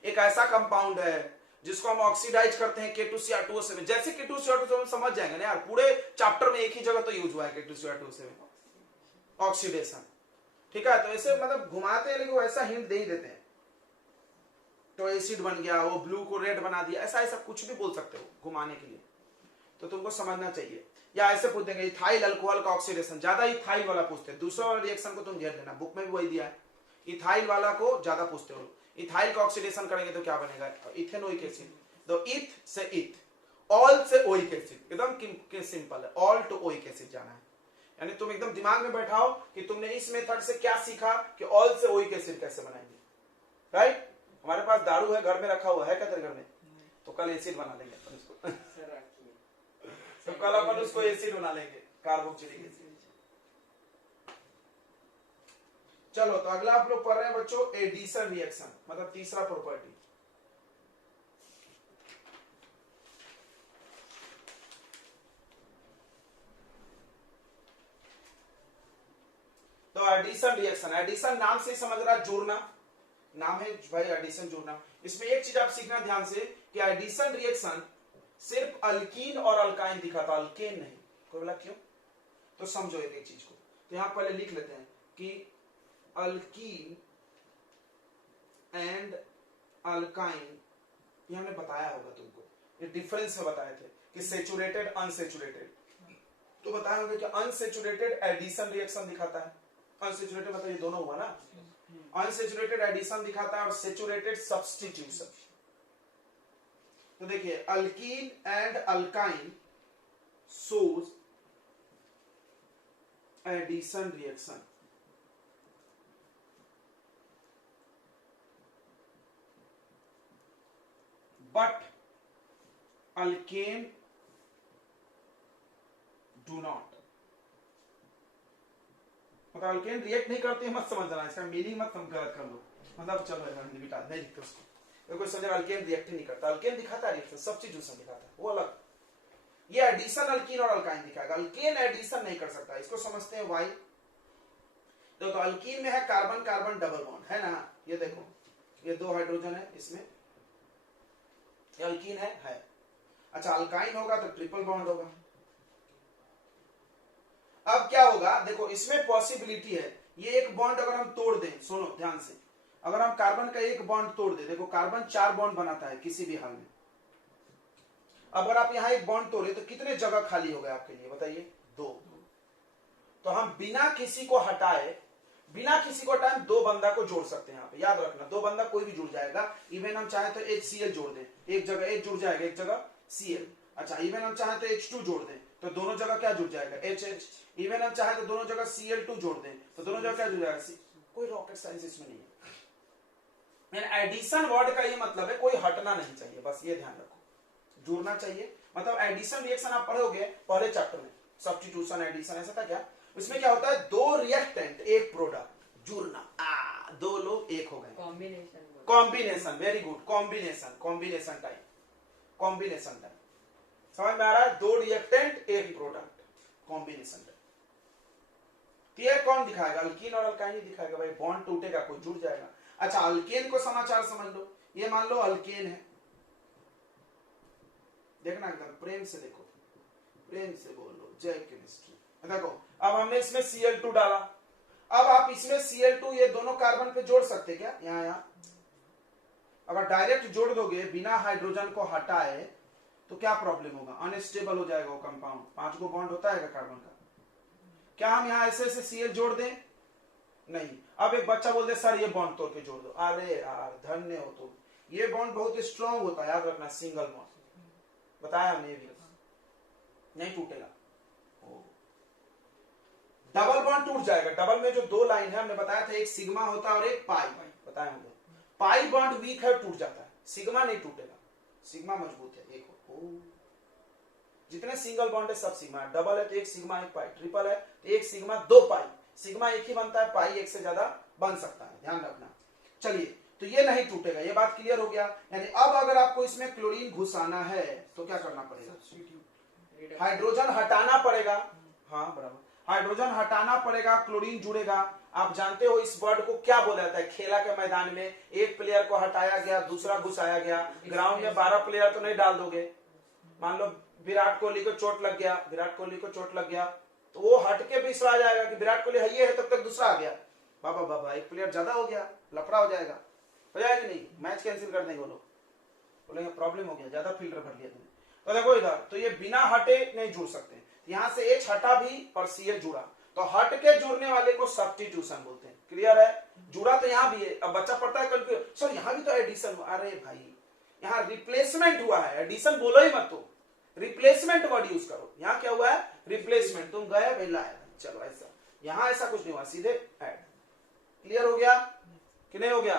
एक ऐसा कंपाउंड है जिसको हम ऑक्सीडाइज करते हैं K2Cr2O7। जैसे K2Cr2O7 समझ जाएंगे ना यार, पूरे चैप्टर में एक ही जगह तो यूज हुआ है K2Cr2O7 ऑक्सीडेशन। ठीक है, तो ऐसे मतलब घुमाते हैं, लेकिन वो ऐसा हिंट दे ही देते हैं। तो एसिड बन गया, वो ब्लू को रेड बना दिया, ऐसा ऐसा कुछ भी बोल सकते हो घुमाने के लिए, तो तुमको समझना चाहिए। या ऐसे पूछ देंगे इथाइल अल्कोहल का ऑक्सीडेशन, ज्यादा इथाइल वाला पूछते हैं, दूसरा वाला रिएक्शन को तुम घेर लेना, बुक में भी वही दिया है। इथाइल वाला को ज्यादा पूछते हो, इथाइल का ऑक्सीडेशन करेंगे तो क्या बनेगा? Ethanoic acid. तो इथ से इथ, ऑल से ओइक एसिड, एकदम सिंपल है, ऑल टू ओइक एसिड जाना है। यानी तुम एकदम दिमाग में बैठाओ कि तुमने इस मेथड से क्या सीखा कि ऑल से ओइक एसिड कैसे बनाएंगे। राइट, हमारे पास दारू है घर में रखा हुआ है क्या तेरे घर में? तो कल एसिड बना लेंगे अपन उसको। तो कल अपन उसको एसिड बना लेंगे, कार्बोक्सिलिक एसिड। चलो तो अगला आप लोग पढ़ रहे हैं बच्चों एडिशन रिएक्शन, मतलब तीसरा प्रॉपर्टी। तो एडिशन रिएक्शन, एडिशन नाम से समझ रहा, जुड़ना नाम है भाई, एडिशन जुड़ना। इसमें एक चीज आप सीखना ध्यान से कि एडिशन रिएक्शन सिर्फ अल्कीन और अल्काइन दिखाता, अल्केन नहीं। कोई बोला क्यों? तो समझो एक चीज को, तो यहां पहले लिख लेते हैं कि अल्कीन एंड अल्काइन, ये हमने बताया होगा तुमको, ये डिफरेंस में बताए थे कि सेचुरेटेड अनसेचुरेटेड। तो बताया होगा कि अनसेचुरेटेड एडिशन रिएक्शन दिखाता है, अनसेचुरेटेड मतलब ये दोनों हुआ ना, अनसेचुरेटेड एडिशन दिखाता है और सेचुरेटेड सब्स्टिट्यूशन। तो देखिए alkene and alkyne shows addition reaction, but alkane do not. मतलब अल्केन रिएक्ट नहीं करते, मत समझना, इसका मीनिंग मत तुम गलत कर लो, मतलब चलो बेटा नहीं लिखते उसको, तो कोई समझ अल्केन रिएक्ट ही नहीं करता। अल्केन दिखाता है रिएक्शन, सब्स्टिट्यूशन दिखाता है, वो अलग। ये एडिशन अल्कीन और अल्काइन दिखाएगा, अल्केन एडिशन नहीं कर सकता। इसको समझते हैं वाई। तो अल्कीन में है कार्बन कार्बन डबल बॉन्ड, है ना, ये देखो ये 2 हाइड्रोजन है इसमें, ये अल्कीन है। अच्छा अल्काइन होगा तो ट्रिपल बॉन्ड होगा। अब क्या होगा देखो, इसमें पॉसिबिलिटी है, ये एक बॉन्ड अगर हम तोड़ दें, सुनो ध्यान से, अगर हम कार्बन का एक बॉन्ड तोड़ दें, देखो कार्बन 4 बॉन्ड बनाता है किसी भी हाल में, अगर आप यहां एक बॉन्ड तोड़े तो कितने जगह खाली हो गए आपके लिए बताइए? 2। तो हम बिना किसी को हटाए 2 बंदा को जोड़ सकते हैं। यहाँ पे याद रखना, 2 बंदा कोई भी जुड़ जाएगा। इवन हम चाहे तो HCl जोड़ दें, एक जगह H जुड़ जाएगा, एक जगह Cl। अच्छा इवन हम चाहे तो H2 जोड़ दें, तो दोनों जगह क्या जुड़ जाएगा? HH। इवन हम चाहे तो दोनों जगह Cl2 जोड़ दें, तो दोनों जगह क्या जुड़ जाएगा? कोई रॉकेट साइंस इसमें नहीं है। एडिशन वर्ड का ये मतलब है कोई हटना नहीं चाहिए, बस ये ध्यान रखो, जुड़ना चाहिए। मतलब एडिशन रिएक्शन आप पढ़ोगे पहले चैप्टर में, सब्स्टिट्यूशन एडिशन ऐसा था क्या, इसमें क्या होता है 2 रिएक्टेंट एक प्रोडक्ट, जुड़ना, दो लोग एक हो गए, combination combination, very good, combination, combination type, combination type, समझ में आ रहा है? दो रिएक्टेंट एक प्रोडक्ट, कॉम्बिनेशन टाइप। तो ये कौन दिखाएगा? अल्कीन और अल्काइन ही दिखाएगा भाई, बॉन्ड टूटेगा, कोई जुड़ जाएगा। अच्छा, अल्केन को समाचार समझ लो, ये मान लो अल्केन है, देखना एकदम प्रेम से देखो, प्रेम से बोलो, जय केमिस्ट्री। देखो अब हमने इसमें Cl2 डाला, अब आप इसमें Cl2 ये दोनों कार्बन पे जोड़ सकते क्या? यहाँ अगर डायरेक्ट जोड़ दोगे बिना हाइड्रोजन को हटाए तो क्या प्रॉब्लम होगा? अनस्टेबल हो जाएगा वो कंपाउंड, 5 को बॉन्ड होता है कार्बन का। क्या हम यहाँ ऐसे ऐसे Cl जोड़ दें? नहीं। अब एक बच्चा बोल दे सर ये बॉन्ड तोड़ के जोड़ दो, अरे यार धन्य हो तुम, ये बॉन्ड बहुत स्ट्रांग होता है, याद रखना, सिंगल बॉन्ड, बताया हमने भी, नहीं टूटेगा। डबल बॉन्ड टूट जाएगा। डबल में जो दो लाइन है हमने बताया था, एक सिग्मा होता है और एक पाई, बताया हमने। पाई बॉन्ड वीक है, टूट जाता है, सिग्मा नहीं टूटेगा, सिग्मा मजबूत है। एक जितने सिंगल बॉन्ड है सब सिग्मा है, डबल है तो एक सिग्मा एक पाई, ट्रिपल है तो एक सिग्मा दो पाई, सिग्मा एक ही बनता है, पाई एक से ज्यादा बन सकता है, ध्यान रखना। चलिए, तो ये नहीं टूटेगा, ये बात क्लियर हो गया। यानी अब अगर आपको इसमें क्लोरीन घुसाना है तो क्या करना पड़ेगा? हाइड्रोजन हटाना पड़ेगा, हाँ बराबर, हाइड्रोजन हटाना पड़ेगा, क्लोरीन जुड़ेगा। आप जानते हो इस वर्ड को क्या बोला जाता है? खेला के मैदान में एक प्लेयर को हटाया गया, दूसरा घुसाया गया। ग्राउंड में 12 प्लेयर तो नहीं डाल दोगे, मान लो विराट कोहली को चोट लग गया, विराट कोहली को चोट लग गया तो वो हटके भी इसमें आ जाएगा कि विराट कोहली है तब तक दूसरा आ गया, बाबा बाबा एक प्लेयर ज्यादा हो गया, लफड़ा हो जाएगा, हो जाएगा नहीं, मैच कैंसिल कर देंगे वो लोग, बोलेंगे प्रॉब्लम हो गया, ज्यादा फील्डर भर लिया तुमने। तो देखो इधर, तो ये बिना हटे नहीं जुड़ सकते, यहां से H हटा भी और Cl जुड़ा, तो हट के जुड़ने वाले को सब्स्टिट्यूशन बोलते हैं। क्लियर है? जुड़ा तो यहां भी है। अब बच्चा पढ़ता है कंफ्यूज, सर यहां भी तो एडिशन हुआ, अरे भाई यहां रिप्लेसमेंट हुआ है, एडिशन बोलो ही मत, तुम रिप्लेसमेंट वर्ड यूज करो। यहां क्या हुआ है? रिप्लेसमेंट, तुम गए भाई लाया, चलो ऐसा, यहां ऐसा कुछ नहीं हुआ, सीधे ऐड। क्लियर हो गया कि नहीं हो गया?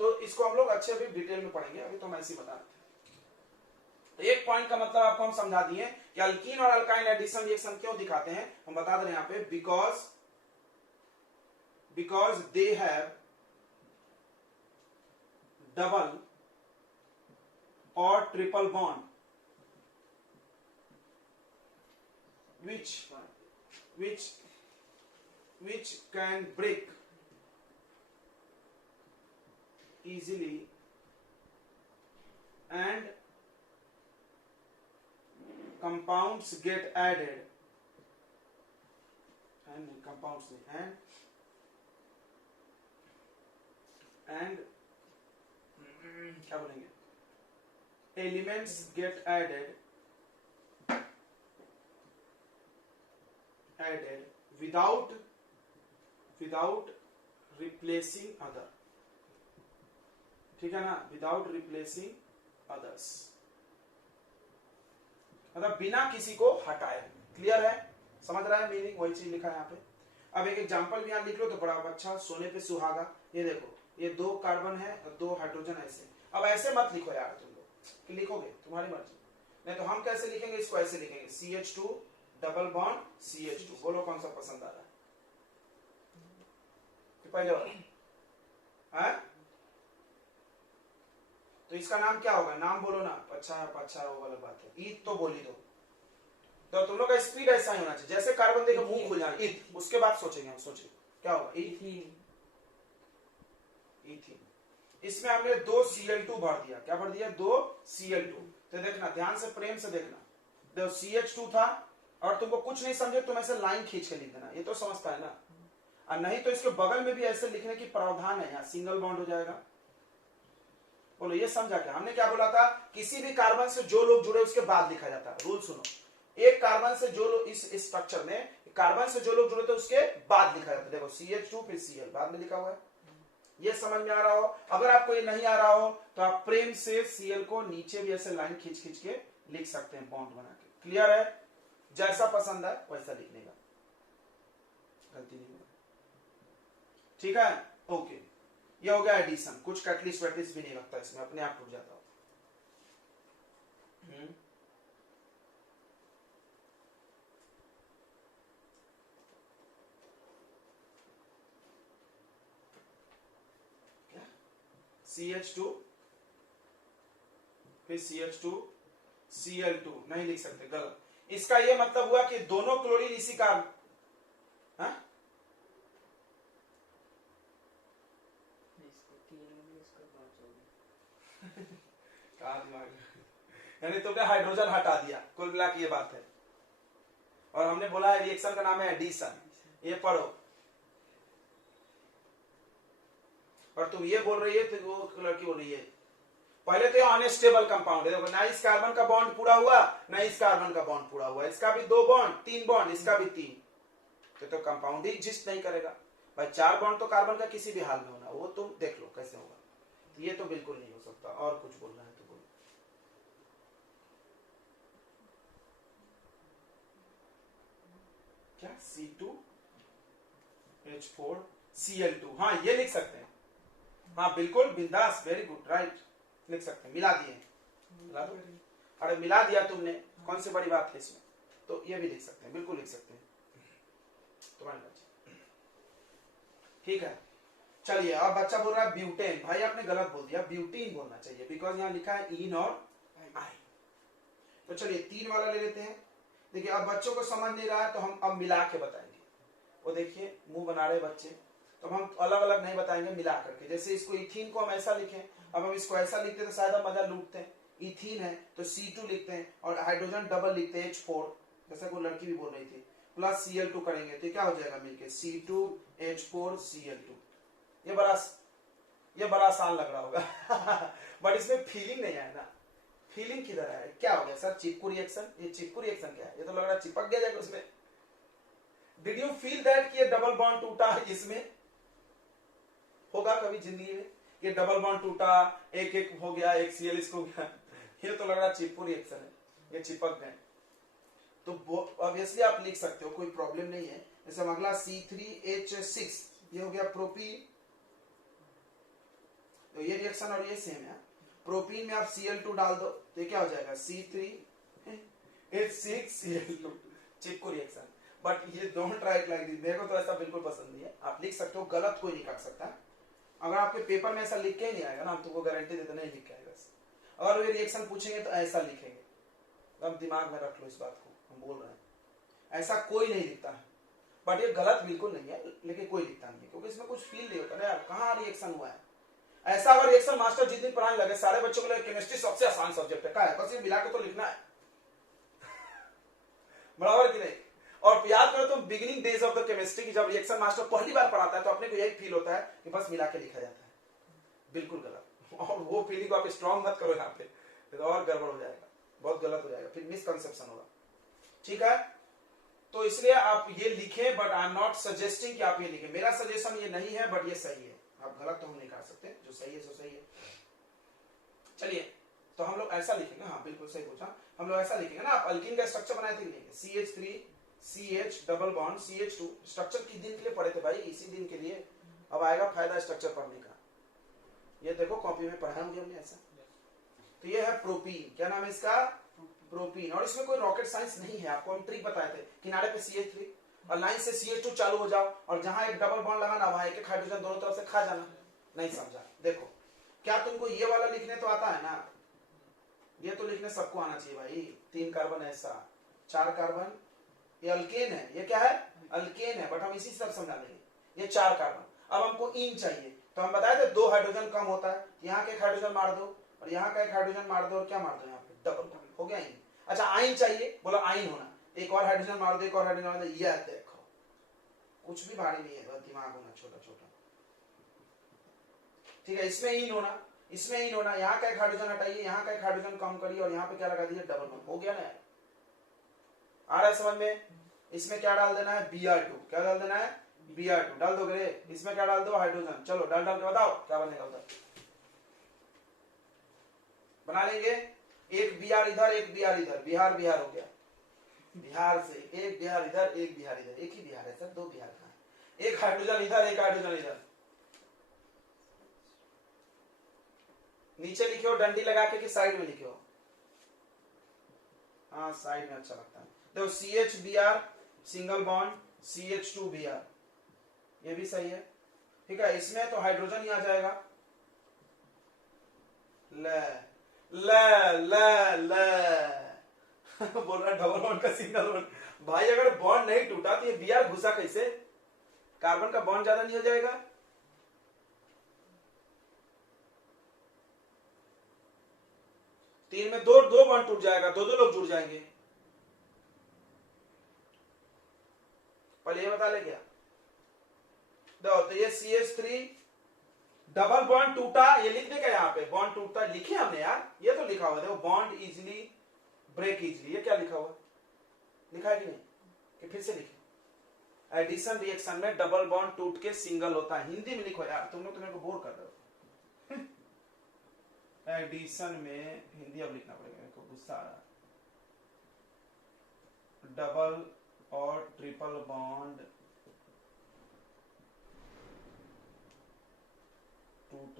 तो इसको हम लोग अच्छे अभी डिटेल में पढ़ेंगे, अभी तो हम ऐसे ही बता रहे थे। तो एक पॉइंट का मतलब आपको हम समझा दिए कि अल्कीन और अल्काइन एडिशन रिएक्शन क्यों दिखाते हैं, हम बता दे रहे हैं यहां पे, बिकॉज दे हैव डबल और triple bond which can break easily and compounds get added and क्या बोलेंगे, elements get added without replacing other, ठीक है ना, without replacing others, मतलब बिना किसी को हटाए। क्लियर है? समझ रहा है मीनिंग? वही चीज लिखा है यहाँ पे। अब एक एग्जांपल भी यहाँ लिख लो तो बड़ा अच्छा, सोने पे सुहागा। ये देखो, ये 2 कार्बन है और 2 हाइड्रोजन ऐसे। अब ऐसे मत लिखो यार तुम लोग, कि लिखोगे तुम्हारी मर्जी, नहीं तो हम कैसे लिखेंगे इसको, ऐसे लिखेंगे CH2 डबल बॉन्ड CH2। बोलो कौन सा पसंद आ रहा है? पहले वाला, तो इसका नाम क्या होगा? नाम बोलो ना, अच्छा है वो गलत बात है, ईथ तो बोली दो। तो तुम लोग का स्पीड ऐसा ही होना चाहिए, जैसे कार्बन देखो मुंह खुल जाना, ईथ, उसके बाद सोचेंगे हम, सोचिए क्या होगा? ईथीन। इसमें हमने 2 Cl2 भर दिया, क्या भर दिया? 2 Cl2। तो देखना, ध्यान से प्रेम से देखना, देखो CH2 था और तुमको कुछ नहीं समझे तुम ऐसे लाइन खींच के लिख देना, ये तो समझता है ना, और नहीं तो इसके बगल में भी ऐसे लिखने की प्रावधान है, यहाँ सिंगल बॉन्ड हो जाएगा। बोलो ये समझा क्या? हमने क्या बोला था? किसी भी कार्बन से जो लोग जुड़े उसके बाद लिखा जाता है। रूल सुनो, एक कार्बन से जो लोग, इस स्ट्रक्चर में कार्बन से जो लोग जुड़े थे उसके बाद लिखा जाता है। देखो CH2 फिर Cl बाद में लिखा हुआ है, ये समझ में आ रहा हो? अगर आपको ये नहीं आ रहा हो तो आप प्रेम से Cl को नीचे भी ऐसे लाइन खींच खींच के लिख सकते हैं, बॉन्ड बना के। क्लियर है? जैसा पसंद है वैसा लिखने का, गलती नहीं होगा, ठीक है? ओके, ये हो गया एडिशन। कुछ कैटलिस्ट वैटलिस्ट भी नहीं लगता इसमें, अपने आप टूट जाता हो। CH2 फिर CH2 Cl2 नहीं लिख सकते, गलत। इसका ये मतलब हुआ कि दोनों क्लोरीन इसी कार्बन, हाँ? कहाँ दिमाग, यानी तुमने हाइड्रोजन हटा दिया, कुल मिला के ये बात है। और हमने बोला है रिएक्शन का नाम है एडिशन, ये पढ़ो। और तुम ये बोल रही है तो वो लड़की बोल रही है पहले तो ये अनस्टेबल कंपाउंड है, देखो ना इस कार्बन का बॉन्ड पूरा हुआ ना इस कार्बन का बॉन्ड पूरा हुआ, इसका भी 2 बॉन्ड 3 बॉन्ड, इसका भी 3, तो कंपाउंड ही एग्जिस्ट नहीं करेगा भाई। 4 बॉन्ड तो कार्बन का किसी भी हाल में होना, वो तुम देख लो कैसे होगा, तो ये तो बिल्कुल नहीं हो सकता। और कुछ बोलना है तो बोलो। क्या C2H4Cl2, हाँ ये लिख सकते हैं, हाँ बिल्कुल बिंदास, वेरी गुड, राइट, लिख सकते हैं। मिला दिए, मिला दो, अरे मिला दिया तुमने, कौन सी बड़ी बात है इसमें, तो ये भी लिख सकते हैं, बिल्कुल लिख सकते हैं, तुम्हारी बात ठीक है। चलिए अब बच्चा बोल रहा है ब्यूटेन, भाई आपने गलत बोल दिया, ब्यूटीन बोलना चाहिए, बिकॉज यहाँ लिखा है इन और आई। तो चलिए 3 वाला ले लेते हैं। देखिए अब बच्चों को समझ नहीं रहा है तो हम अब मिला के बताएंगे। वो देखिए मुंह बना रहे बच्चे, तो हम अलग अलग नहीं बताएंगे, मिला करके। जैसे इसको इथीन को हम ऐसा लिखें, अब हम इसको ऐसा लिखते तो शायद हम मजा लूटते हैं। इथीन है तो C2 लिखते हैं और हाइड्रोजन डबल लिखते हैं H4, जैसा कोई लड़की भी बोल रही थी, प्लस Cl2 करेंगे तो क्या हो जाएगा मिलके C2H4Cl2। ये बड़ा आसान लग रहा होगा बट इसमें फीलिंग नहीं है ना। फीलिंग किधर है, क्या हो गया सर, चिपकू रिएक्शन? ये चिपकू रिएक्शन क्या है, ये तो लग रहा है चिपक गया जाएगा उसमें। डिड यू फील दैट कि ये डबल बॉन्ड टूटा है, इसमें होगा कभी जिंदगी में, ये डबल बॉन्ड टूटा, एक एक हो गया, एक Cl इसको गया, ये तो लग रहा है चिपकू रिएक्शन है, ये चिपक गए। तो ऑब्वियसली आप लिख सकते हो, कोई प्रॉब्लम नहीं है। जैसे अगला C3H6, ये हो गया प्रोपीन, तो ये रिएक्शन और ये सेम है। प्रोपीन में आप Cl2 डाल दो तो ये क्या हो जाएगा C3H6Cl2, चिपकू रिएक्शन। बट ये डोंट राइट लाइक दिस, मेरे को तो ऐसा बिल्कुल पसंद नहीं है। आप लिख सकते हो, गलत कोई नहीं कर सकता। अगर आपके पेपर में ऐसा लिख के ही नहीं आएगा ना, हम तुमको गारंटी देते नहीं लिख के आएगा। अगर वे रिएक्शन पूछेंगे तो ऐसा लिखेंगे, अब दिमाग में रख लो इस बात को, हम बोल रहे हैं ऐसा कोई नहीं लिखता है। बट ये गलत बिल्कुल नहीं है, लेकिन कोई लिखता नहीं है क्योंकि इसमें कुछ फील नहीं होता ना यार, कहाँ रिएक्शन हुआ है। ऐसा अगर रिएक्शन मास्टर जिस दिन पढ़ाने लगे, सारे बच्चों के लिए केमिस्ट्री सबसे आसान सब्जेक्ट है, क्या है, बस ये मिला के तो लिखना है बराबर कि नहीं। और याद करो तुम beginning days of the chemistry की, जब रिएक्शन मास्टर पहली बार पढ़ाता है तो अपने को यही फील होता है कि बस मिला के लिखा जाता है, बिल्कुल गलत। और वो फीलिंग को आप स्ट्रॉन्ग मत करो यहाँ पे, तो और गड़बड़ हो जाएगा, बहुत गलत हो जाएगा, फिर मिसकंसेप्शन होगा, ठीक है। तो इसलिए आप ये लिखें, but I am not suggesting कि आप ये लिखें, मेरा सजेशन ये नहीं है, बट ये सही है। आप गलत तो हम नहीं कर सकते, जो सही है सो सही है। चलिए तो हम लोग ऐसा लिखेंगे, हाँ बिल्कुल सही पूछा, हम लोग ऐसा लिखेंगे ना। आप अल्कीन का स्ट्रक्चर बनाए थे कि नहीं, CH3CH double bond CH2, structure किस दिन के लिए पढ़े थे भाई, इसी दिन के लिए। अब आएगा फायदा स्ट्रक्चर पढ़ने का, ये देखो कॉपी में पढ़ाया होंगे हमने ऐसा। तो ये है प्रोपीन, क्या नाम है इसका, प्रोपीन। और इसमें कोई रॉकेट साइंस नहीं है, आपको हम ट्रिक बताए थे, किनारे पे CH3 और लाइन से CH2 चालू हो जाओ, और जहां एक डबल बॉन्ड लगाना वहां एक हाइड्रोजन दोनों तरफ से खा जाना। नहीं समझा, देखो क्या तुमको ये वाला लिखने तो आता है ना, ये तो लिखने सबको आना चाहिए भाई। 3 कार्बन ऐसा, 4 कार्बन, ये अल्केन है, ये क्या है, अल्केन है, बट हम इसी तरफ समझा देंगे। ये 4 कार्बन, अब हमको इन चाहिए, तो हम बताए थे 2 हाइड्रोजन कम होता है, यहाँ का एक हाइड्रोजन मार दो और यहाँ का एक हाइड्रोजन मार दो, और क्या मार दो यहाँ पे, डबल हो गया इन। अच्छा आइन चाहिए, बोलो आइन होना, एक और हाइड्रोजन मार दो, एक और हाइड्रोजन मार दो, ये देखो कुछ भी भारी नहीं है, दिमाग होना छोटा छोटा, ठीक है। इसमें इन होना, इसमें इन होना, यहाँ का एक हाइड्रोजन हटाइए, यहाँ का एक हाइड्रोजन कम करिए, और यहाँ पे क्या लगा दीजिए, डबल बॉन्ड, हो गया ना। आ रहा है समझ में। इसमें क्या डाल देना है, Br2, क्या डाल देना है, Br2 डाल दोगे, इसमें क्या डाल दो, हाइड्रोजन। चलो डाल डाल के बताओ क्या बनेगा उधर, बना लेंगे। एक Br इधर, एक Br इधर, बिहार बिहार हो गया, बिहार से एक बिहार इधर, एक बिहार इधर, एक ही बिहार है सर, 2 बिहार कहाँ, एक हाइड्रोजन इधर, एक हाइड्रोजन इधर। नीचे लिखे हो डंडी लगा के कि साइड में लिखे हो, हाँ साइड में अच्छा लगता है। देखो CH Br single bond, CH2 Br, ये भी सही है, ठीक है। इसमें तो हाइड्रोजन ही आ जाएगा, ल ल ल ल बोल रहा डबल बॉन्ड का सिंगल बॉन्ड। भाई अगर बॉन्ड नहीं टूटा तो ये Br घुसा कैसे? कार्बन का बॉन्ड ज्यादा नहीं हो जाएगा? तीन में दो दो बॉन्ड टूट जाएगा, दो दो लोग जुड़ जाएंगे। पहले ये बता ले क्या? देखो तो ये CH3 डबल बॉन्ड टूटा, ये लिख दे क्या यहाँ पे? बॉन्ड टूटता लिखे हमने यार, ये तो लिखा हुआ है देखो, बॉन्ड इजिली ब्रेक इजिली, ये क्या लिखा हुआ? लिखा है कि नहीं? कि फिर से लिखे? एडिशन रिएक्शन में डबल बॉन्ड टूट के सिंगल होता है। हिंदी में लिखो यार, तुम लोग तो मेरे को बोर कर रहे हो। एडिशन में हिंदी अब लिखना पड़ेगा, मेरे को गुस्सा आ रहा है। डबल और ट्रिपल बॉन्ड टूट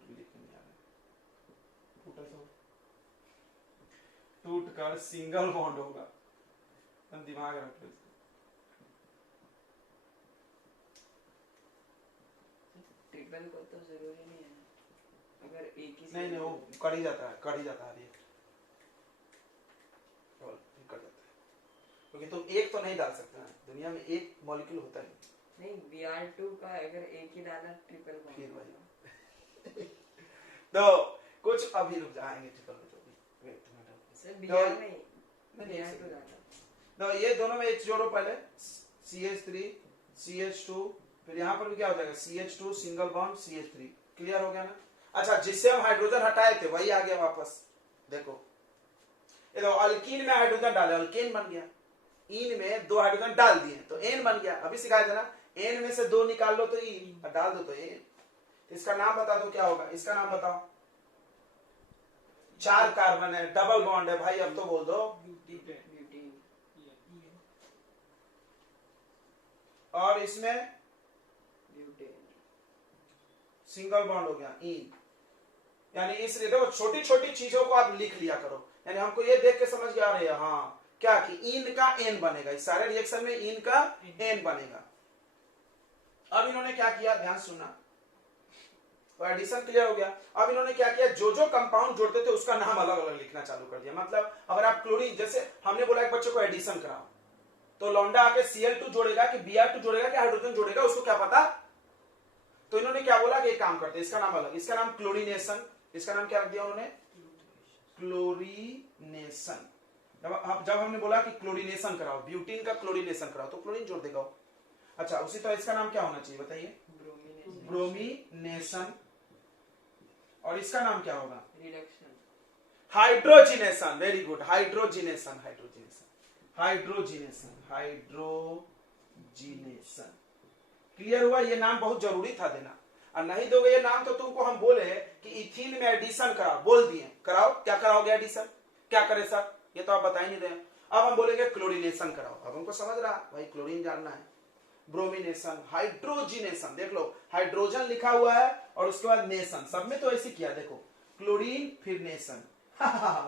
भी लिखने नहीं आ रहा, टूट कर सिंगल बॉन्ड होगा। तुम दिमाग रख लो इसको। ट्रिपल को तो जरूरी नहीं है, अगर एक ही नहीं वो कर ही जाता है, कर ही जाता है रिएक्ट, कर जाता है, क्योंकि तुम एक तो नहीं डाल सकते ना, दुनिया में एक मॉलिक्यूल होता है नहीं। Br2 का अगर एक ही डाला ट्रिपल फिर बॉन्ड वही। तो कुछ अभी रुक जाएंगे ट्रिपल में, तो भी सर Br नहीं, Br2 डाला। तो ये दोनों में H जोड़ो पहले, CH3 CH2, फिर यहाँ पर भी क्या हो जाएगा? CH2 single bond CH3। Clear हो गया ना? अच्छा, जिससे हम हाइड्रोजन हटाए थे वही आ गया वापस। देखो ये तो अल्कीन में हाइड्रोजन डाले, अल्केन बन गया। इन में दो हाइड्रोजन डाल दिए तो एन बन गया। अभी सिखाया था ना, एन में से दो निकाल लो तो इन, और डाल दो तो एन। इसका नाम बता दो क्या होगा? इसका नाम बताओ। 4 कार्बन है, डबल बॉन्ड है भाई, अब तो बोल दो। और इसमें सिंगल बॉन्ड हो गया इन। यानी इस देखो, छोटी छोटी चीजों को आप लिख लिया करो। यानी हमको ये देख के समझ गया रहे हाँ क्या कि इन का एन बनेगा, इस सारे रिएक्शन में इन का एन बनेगा। अब इन्होंने क्या किया, ध्यान सुनना, तो एडिशन क्लियर हो गया। अब इन्होंने क्या किया, जो जो कंपाउंड जोड़ते थे उसका नाम अलग अलग लिखना चालू कर दिया। मतलब अगर आप क्लोरीन, जैसे हमने बोला एक बच्चे को एडिशन कराओ, तो लौंडा आके Cl2 जोड़ेगा कि Br2 जोड़ेगा कि हाइड्रोजन जोड़ेगा, उसको क्या पता। तो इन्होंने क्या बोला कि एक काम करते हैं, इसका नाम अलग, इसका नाम क्लोरीनेशन। इसका नाम क्या रख दिया उन्होंने? क्लोरीनेशन। जब हमने बोला कि क्लोरीनेशन कराओ, ब्यूटीन का क्लोरीनेशन कराओ, तो क्लोरीन जोड़ देगा। अच्छा, उसी तरह इसका नाम क्या होना चाहिए बताइए? ब्रोमीनेशन। और इसका नाम क्या होगा? Reduction. Hydrogenation. Very good, hydrogenation, hydrogenation, hydrogenation, hydrogenation. Clear हुआ? ये नाम बहुत जरूरी था देना, और नहीं दोगे ये नाम तो तुमको हम बोले कि इथीन में एडिशन कराओ, बोल दिए कराओ, क्या कराओगे एडिशन? क्या करे सर, ये तो आप बता ही नहीं रहे। अब हम बोलेंगे क्लोरीनेशन कराओ, अब हमको समझ रहा भाई क्लोरीन जानना है। ब्रोमिनेशन, हाइड्रोजिनेशन, देख लो हाइड्रोजन लिखा हुआ है और उसके बाद नेशन, सब में तो ऐसे किया। देखो क्लोरीन फिर नेशन,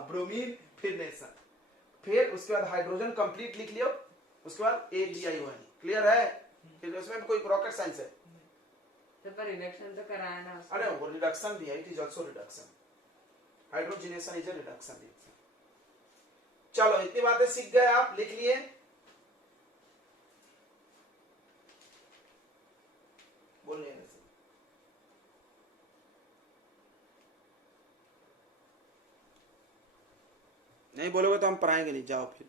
ब्रोमीन फिर नेशन, फिर उसके बाद हाइड्रोजन कंप्लीट लिख लियो, उसके बाद ADION। क्लियर है? फिर उसमें कोई रॉकेट साइंस है? तो पर रिडक्शन तो कराया ना उसको। अरे वो रिडक्शन भी है, it is also reduction. Hydrogenation is a reduction reaction. चलो इतनी बातें सीख गए आप, लिख लिए। बोलने से नहीं बोलोगे तो हम पढ़ाएंगे नहीं, जाओ फिर।